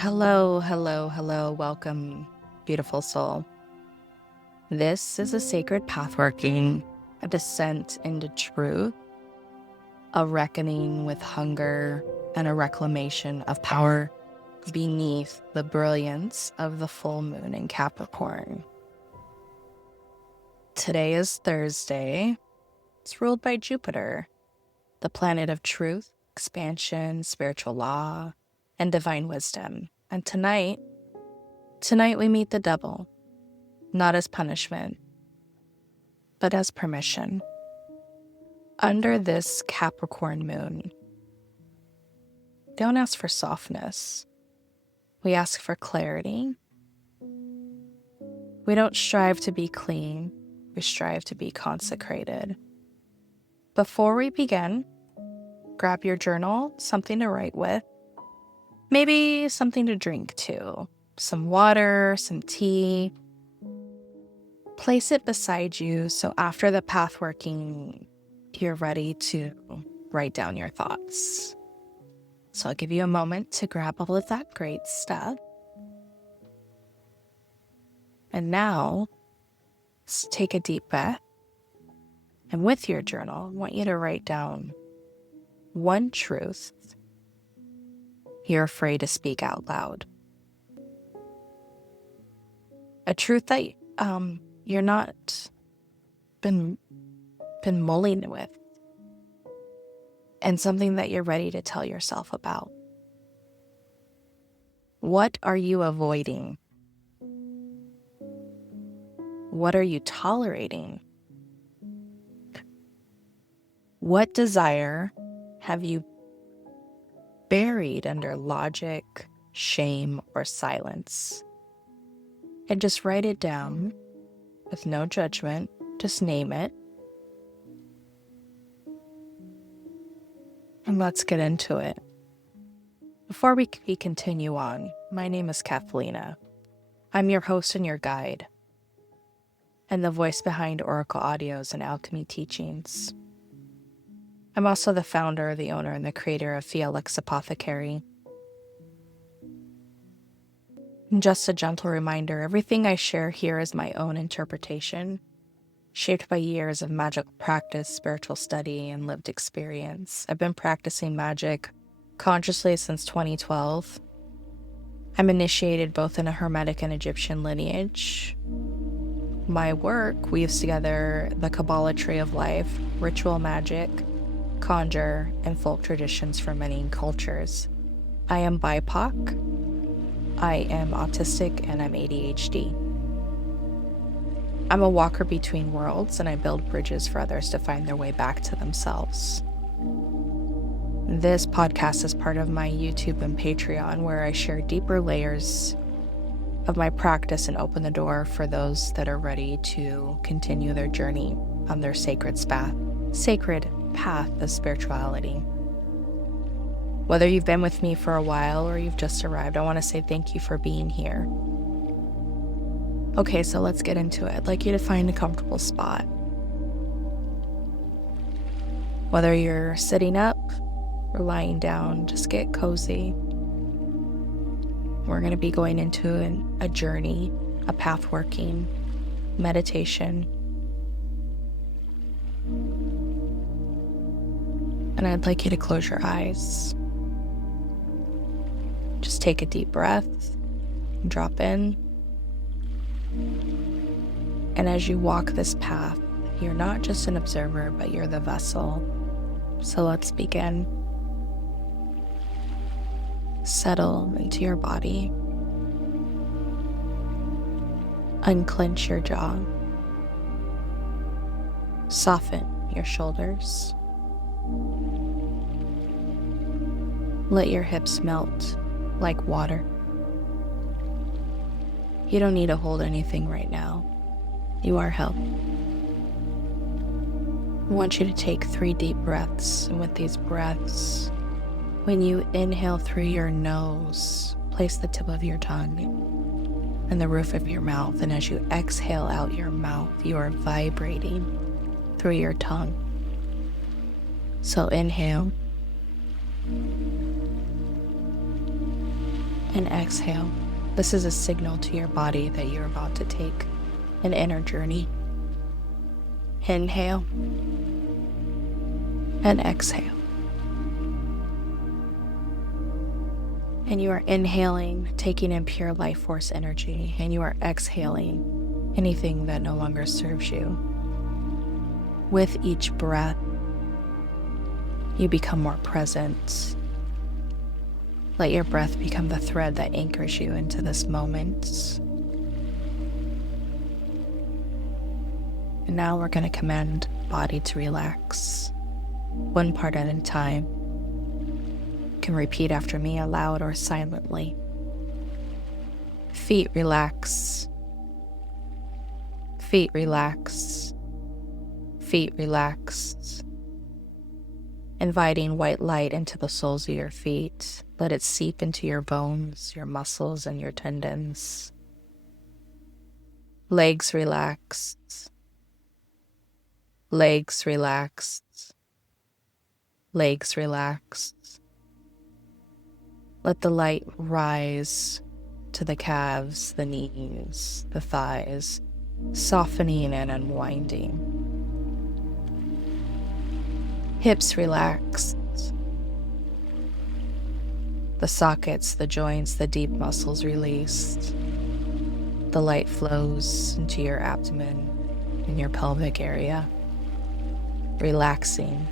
Hello, hello, hello. Welcome, beautiful soul. This is a sacred pathworking, a descent into truth, a reckoning with hunger, and a reclamation of power beneath the brilliance of the full moon in Capricorn. Today is Thursday. It's ruled by Jupiter, the planet of truth, expansion, spiritual law, and divine wisdom. And tonight we meet the devil, not as punishment, but as permission. Under this Capricorn moon, don't ask for softness. We ask for clarity. We don't strive to be clean. We strive to be consecrated. Before we begin, grab your journal, something to write with, maybe something to drink too, some water, some tea. Place it beside you so after the pathworking, you're ready to write down your thoughts. So I'll give you a moment to grab all of that great stuff. And now, take a deep breath. And with your journal, I want you to write down one truth you're afraid to speak out loud. A truth that you're not been mulling with, and something that you're ready to tell yourself about. What are you avoiding? What are you tolerating? What desire have you buried under logic, shame, or silence? And just write it down with no judgment. Just name it. And let's get into it. Before we continue on, my name is Cathelina. I'm your host and your guide, and the voice behind Oracle Audios and Alchemy Teachings. I'm also the founder, the owner, and the creator of Fiat Apothecary. And just a gentle reminder, everything I share here is my own interpretation, shaped by years of magical practice, spiritual study, and lived experience. I've been practicing magic consciously since 2012. I'm initiated both in a Hermetic and Egyptian lineage. My work weaves together the Kabbalah tree of life, ritual magic, conjure, and folk traditions from many cultures. I am BIPOC. I am autistic and I'm ADHD. I'm a walker between worlds, and I build bridges for others to find their way back to themselves. This podcast is part of my YouTube and Patreon, where I share deeper layers of my practice and open the door for those that are ready to continue their journey on their sacred path of spirituality. Whether you've been with me for a while or you've just arrived, I want to say thank you for being here. Okay, so let's get into it. I'd like you to find a comfortable spot. Whether you're sitting up or lying down, just get cozy. We're going to be going into a journey, a pathworking, meditation. And I'd like you to close your eyes. Just take a deep breath, drop in. And as you walk this path, you're not just an observer, but you're the vessel. So let's begin. Settle into your body. Unclench your jaw. Soften your shoulders. Let your hips melt like water. You don't need to hold anything right now. You are held. I want you to take 3 deep breaths, and with these breaths, when you inhale through your nose, place the tip of your tongue and the roof of your mouth, and as you exhale out your mouth, you are vibrating through your tongue. So inhale. and exhale. This is a signal to your body that you're about to take an inner journey. Inhale and exhale. And you are inhaling, taking in pure life force energy, and you are exhaling anything that no longer serves you. With each breath, you become more present. Let your breath become the thread that anchors you into this moment. And now we're going to command body to relax, one part at a time. You can repeat after me aloud or silently. Feet relax. Feet relax. Feet relax. Inviting white light into the soles of your feet. Let it seep into your bones, your muscles, and your tendons. Legs relaxed. Legs relaxed. Legs relaxed. Let the light rise to the calves, the knees, the thighs, softening and unwinding. Hips relaxed. The sockets, the joints, the deep muscles released. The light flows into your abdomen and your pelvic area, relaxing.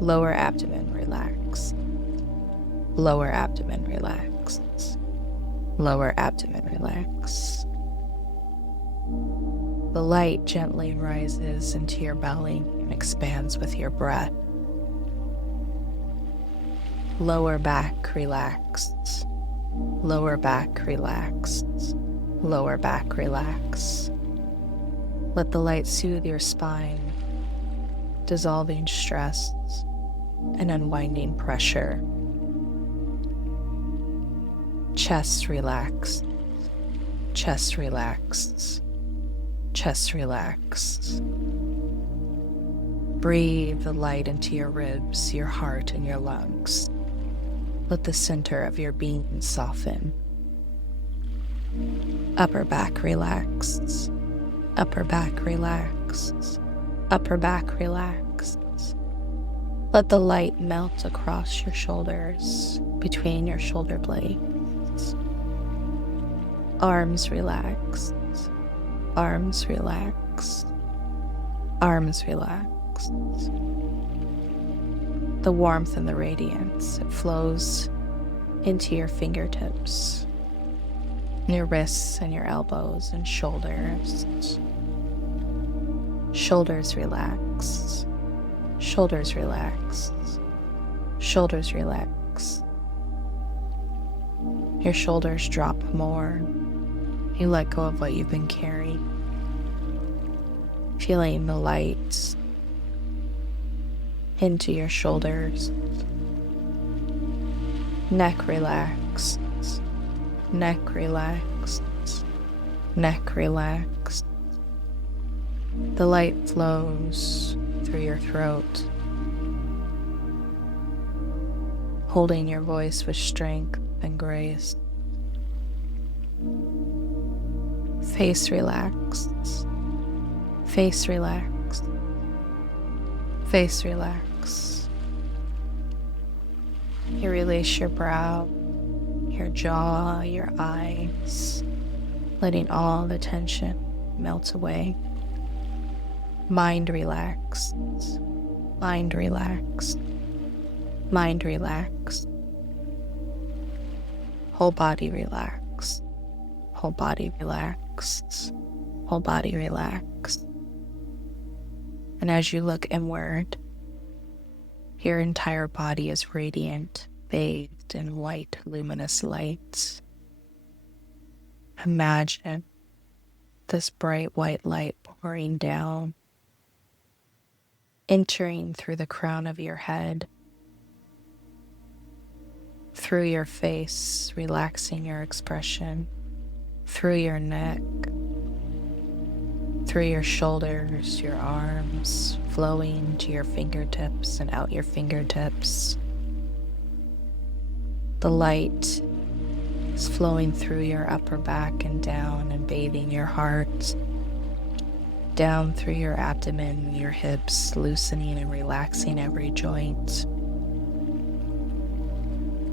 Lower abdomen relaxed. Lower abdomen relaxed. Lower abdomen relaxed. The light gently rises into your belly and expands with your breath. Lower back relaxed. Lower back relaxed. Lower back relaxed. Let the light soothe your spine, dissolving stress and unwinding pressure. Chest relaxed. Chest relaxed. Chest relaxed. Breathe the light into your ribs, your heart, and your lungs. Let the center of your being soften. Upper back relaxed. Upper back relaxed. Upper back relaxed. Let the light melt across your shoulders, between your shoulder blades. Arms relaxed. Arms relaxed. Arms relaxed. The warmth and the radiance, it flows into your fingertips, your wrists and your elbows and shoulders. Shoulders relaxed. Shoulders relaxed. Shoulders relaxed. Your shoulders drop more. You let go of what you've been carrying. Feeling the light into your shoulders. Neck relaxed. Neck relaxed. Neck relaxed. The light flows through your throat, holding your voice with strength and grace. Face relaxed. Face relaxed. Face relaxed. You release your brow, your jaw, your eyes, letting all the tension melt away. Mind relaxed. Mind relaxed. Mind relaxed. Whole body relaxed. Whole body relaxed. Whole body relaxed. And as you look inward, your entire body is radiant, bathed in white, luminous light. Imagine this bright white light pouring down, entering through the crown of your head, through your face, relaxing your expression, through your neck, through your shoulders, your arms, flowing to your fingertips and out your fingertips, The light is flowing through your upper back and down and bathing your heart, down through your abdomen, your hips, loosening and relaxing every joint,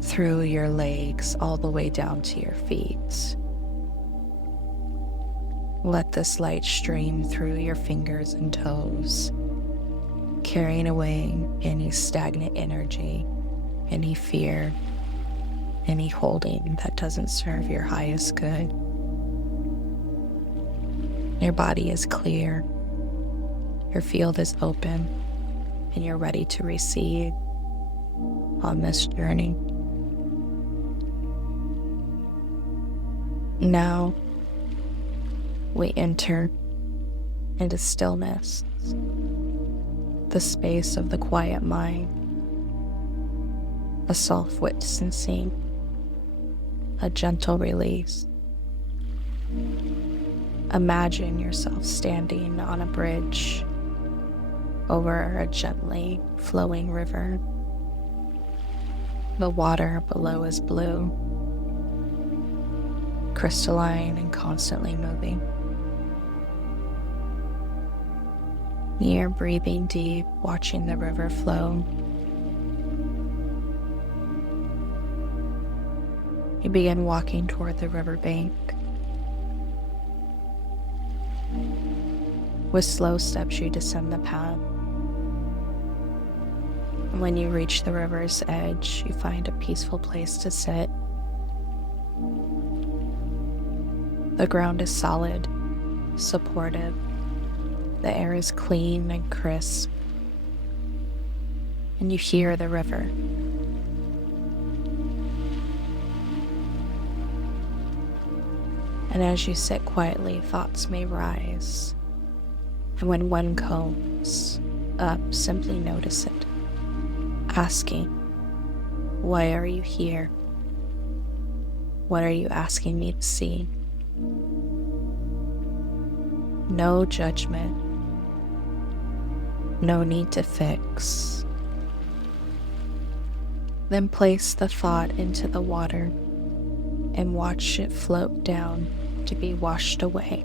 through your legs, all the way down to your feet. Let this light stream through your fingers and toes, carrying away any stagnant energy, any fear, any holding that doesn't serve your highest good. Your body is clear, your field is open, and you're ready to receive on this journey. Now, we enter into stillness, the space of the quiet mind, a self-witnessing, a gentle release. Imagine yourself standing on a bridge over a gently flowing river. The water below is blue, crystalline and constantly moving. You're breathing deep, watching the river flow. You begin walking toward the riverbank. With slow steps, you descend the path. And when you reach the river's edge, you find a peaceful place to sit. The ground is solid, supportive. The air is clean and crisp, and you hear the river. And as you sit quietly, thoughts may rise. And when one comes up, simply notice it, asking, why are you here? What are you asking me to see? No judgment. No need to fix. Then place the thought into the water and watch it float down to be washed away.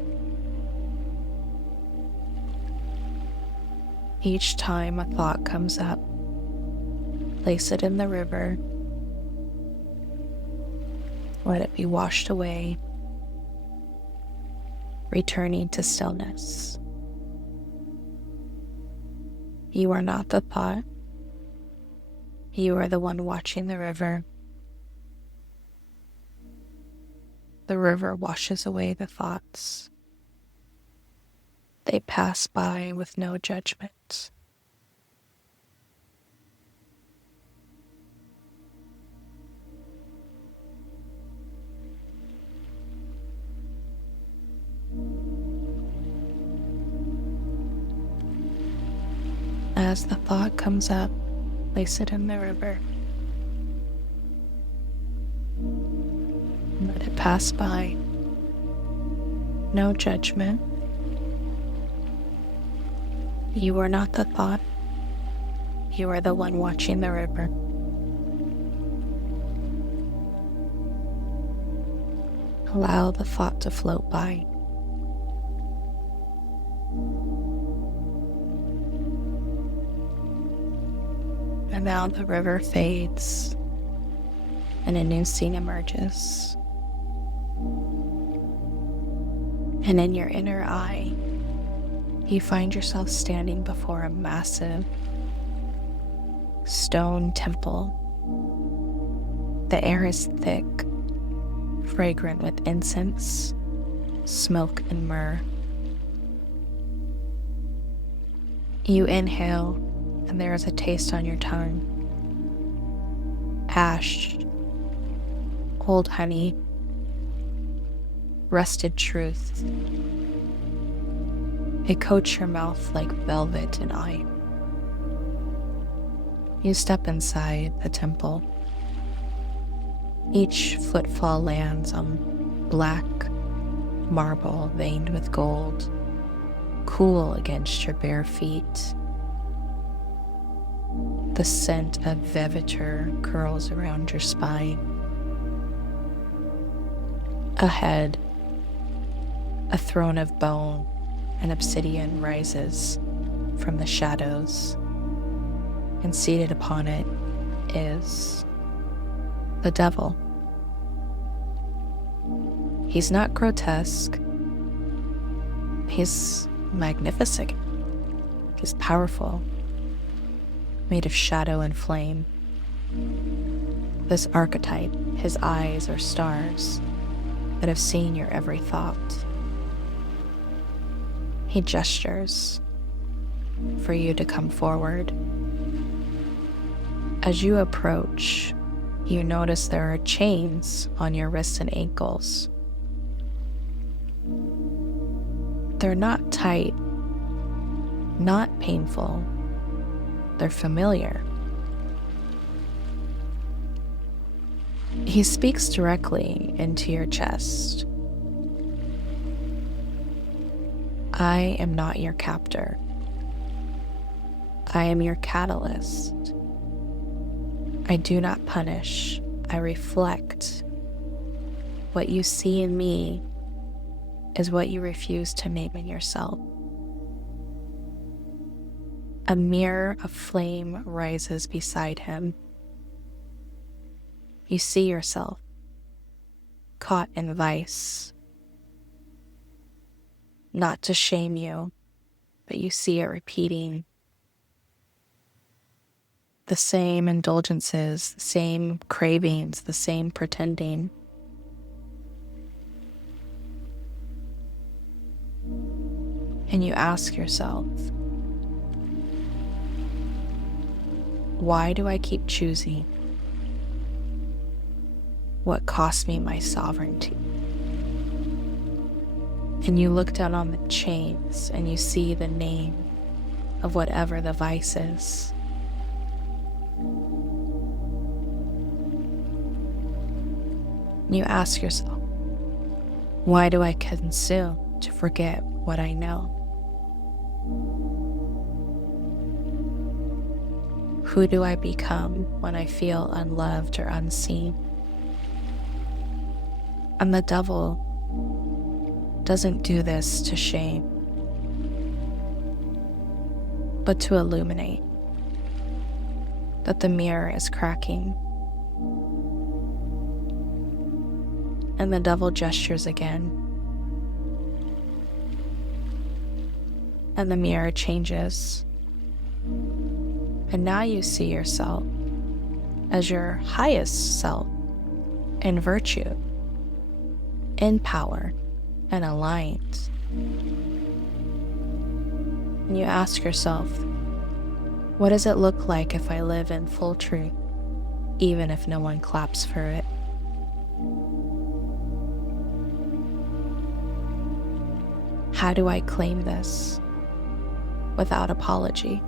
Each time a thought comes up, place it in the river. Let it be washed away, returning to stillness. You are not the thought. You are the one watching the river. The river washes away the thoughts. They pass by with no judgment. As the thought comes up, place it in the river. Let it pass by. No judgment. You are not the thought. You are the one watching the river. Allow the thought to float by. And now the river fades and a new scene emerges. And in your inner eye, you find yourself standing before a massive stone temple. The air is thick, fragrant with incense, smoke, and myrrh. You inhale, and there is a taste on your tongue. Ash, old honey, rusted truth. It coats your mouth like velvet and iron. You step inside the temple. Each footfall lands on black marble veined with gold, cool against your bare feet. The scent of vetiver curls around your spine. Ahead, a throne of bone and obsidian rises from the shadows, and seated upon it is the devil. He's not grotesque. He's magnificent. He's powerful, made of shadow and flame. This archetype, his eyes are stars that have seen your every thought. He gestures for you to come forward. As you approach, you notice there are chains on your wrists and ankles. They're not tight, not painful. They're familiar. He speaks directly into your chest. I am not your captor. I am your catalyst. I do not punish. I reflect. What you see in me is what you refuse to name in yourself. A mirror of flame rises beside him. You see yourself caught in vice. Not to shame you, but you see it repeating. The same indulgences, the same cravings, the same pretending. And you ask yourself, why do I keep choosing what cost me my sovereignty? And you look down on the chains and you see the name of whatever the vice is. And you ask yourself, why do I consume to forget what I know? Who do I become when I feel unloved or unseen? And the devil doesn't do this to shame, but to illuminate that the mirror is cracking. And the devil gestures again, and the mirror changes. And now you see yourself as your highest self in virtue, in power, and aligned. And you ask yourself, what does it look like if I live in full truth, even if no one claps for it? How do I claim this without apology?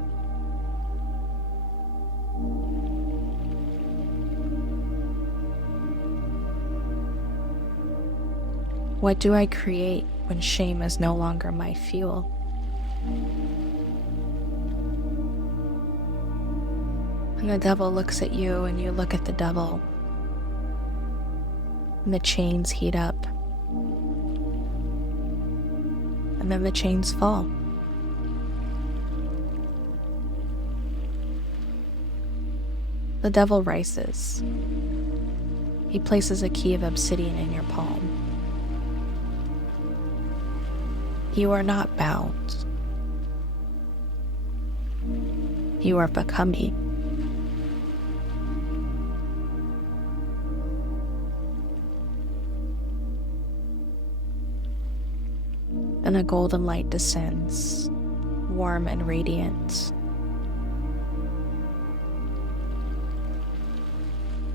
What do I create when shame is no longer my fuel? And the devil looks at you and you look at the devil. And the chains heat up. And then the chains fall. The devil rises. He places a key of obsidian in your palm. You are not bound. You are becoming. And a golden light descends, warm and radiant.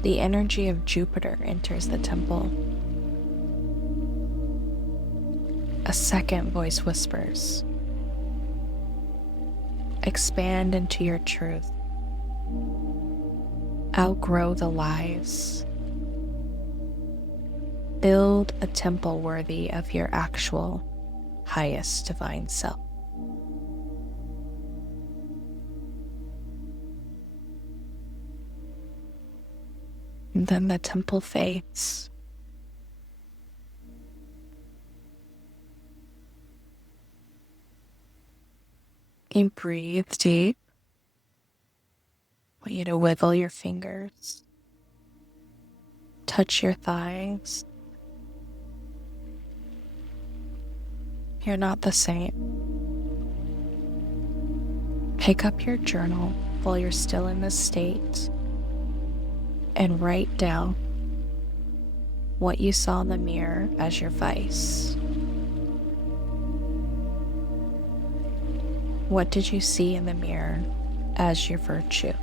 The energy of Jupiter enters the temple. A second voice whispers, expand into your truth. Outgrow the lies. Build a temple worthy of your actual highest divine self. And then the temple face. You breathe deep. I want you to wiggle your fingers. Touch your thighs. You're not the same. Pick up your journal while you're still in this state and write down what you saw in the mirror as your vice. What did you see in the mirror as your virtue?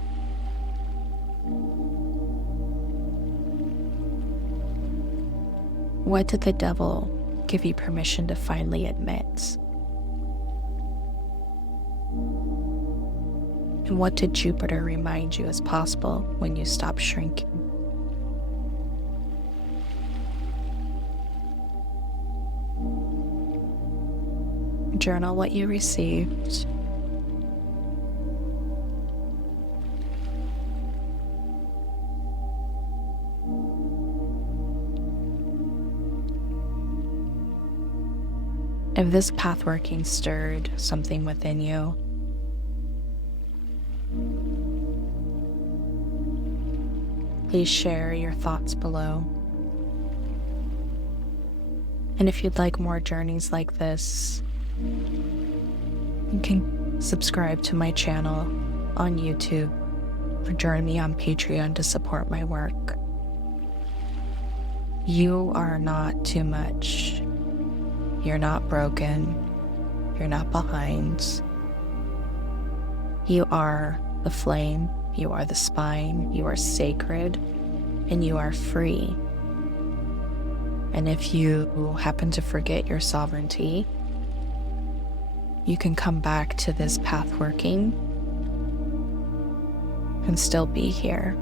What did the devil give you permission to finally admit? And what did Jupiter remind you is possible when you stop shrinking? Journal what you received. If this pathworking stirred something within you, please share your thoughts below. And if you'd like more journeys like this, you can subscribe to my channel on YouTube or join me on Patreon to support my work. You are not too much. You're not broken. You're not behind. You are the flame. You are the spine. You are sacred. And you are free. And if you happen to forget your sovereignty, you can come back to this pathworking and still be here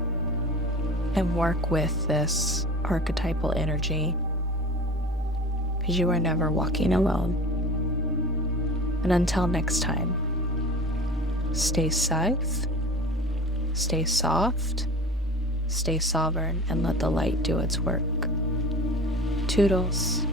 and work with this archetypal energy, because you are never walking alone. And until next time, stay safe, stay soft, stay sovereign, and let the light do its work. Toodles.